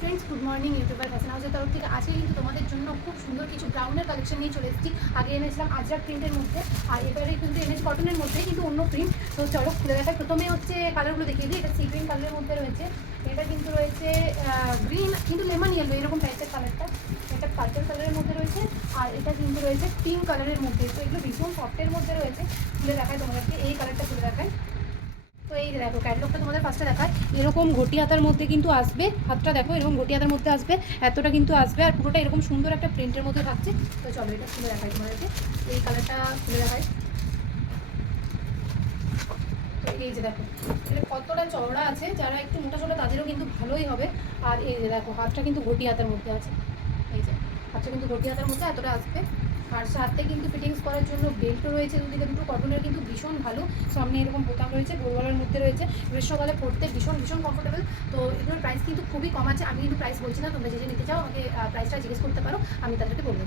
Friends, good morning. YouTuber fashion হাউসের তরফ থেকে আজকে কিন্তু তোমাদের জন্য খুব সুন্দর কিছু ব্রাউনের কালেকশন নিয়ে চলে এসেছি। আগে এনেছিলাম আজরাক প্রিন্টের মধ্যে, আর এবারে কিন্তু এনেছি কটনের মধ্যে, কিন্তু অন্য প্রিন্ট। তো চলো খুলে দেখাই। প্রথমে হচ্ছে কালারগুলো দেখিয়ে দিই। এটা সি গ্রিন কালারের মধ্যে রয়েছে, এটা কিন্তু রয়েছে গ্রিন কিন্তু লেমন ইয়েলো এরকম টাইপের কালারটা। এটা পার্পল কালারের মধ্যে রয়েছে, আর এটা কিন্তু রয়েছে পিঙ্ক কালারের মধ্যে। তো এগুলো ভীষণ সফটের মধ্যে রয়েছে। খুলে দেখায় তোমাদেরকে, এই কালারটা খুলে দেখায়। তো এই দেখো ক্যাটলগটা তোমাদের ফার্স্টে দেখায়। এরকম ঘটি হাতার মধ্যে কিন্তু আসবে, হাতটা দেখো এরকম ঘটি হাতার মধ্যে আসবে, এতটা কিন্তু আসবে, আর পুরোটা এরকম সুন্দর একটা প্রিন্টের মধ্যে থাকছে। তো চলো এটা খুলে দেখাই তোমাদেরকে, এই কালারটা খুলে দেখায়। তো এই যে দেখো এটা কতটা চওড়া আছে, যারা একটু মোটা চোটা তাদেরও কিন্তু ভালোই হবে। আর এই যে দেখো হাতটা কিন্তু ঘটি হাতার মধ্যে আছে, এই যে হাতটা কিন্তু ঘটি হাতার মধ্যে এতটা আসবে। আর সাথে কিন্তু ফিটিংস করার জন্য বেল্টও রয়েছে দুদিকে দুটো, কটনের কিন্তু ভীষণ ভালো। সামনে এরকম বোতাম রয়েছে, গোলগলার মধ্যে রয়েছে, গ্রীষ্মকালে পরতে ভীষণ ভীষণ কমফোর্টেবল। তো এগুলোর প্রাইস কিন্তু খুবই কম আছে। আমি কিন্তু প্রাইস বলছি না, তোমরা যে নিতে চাও আমাকে প্রাইসটা জিজ্ঞেস করতে পারো, আমি তাদেরকে বলবো।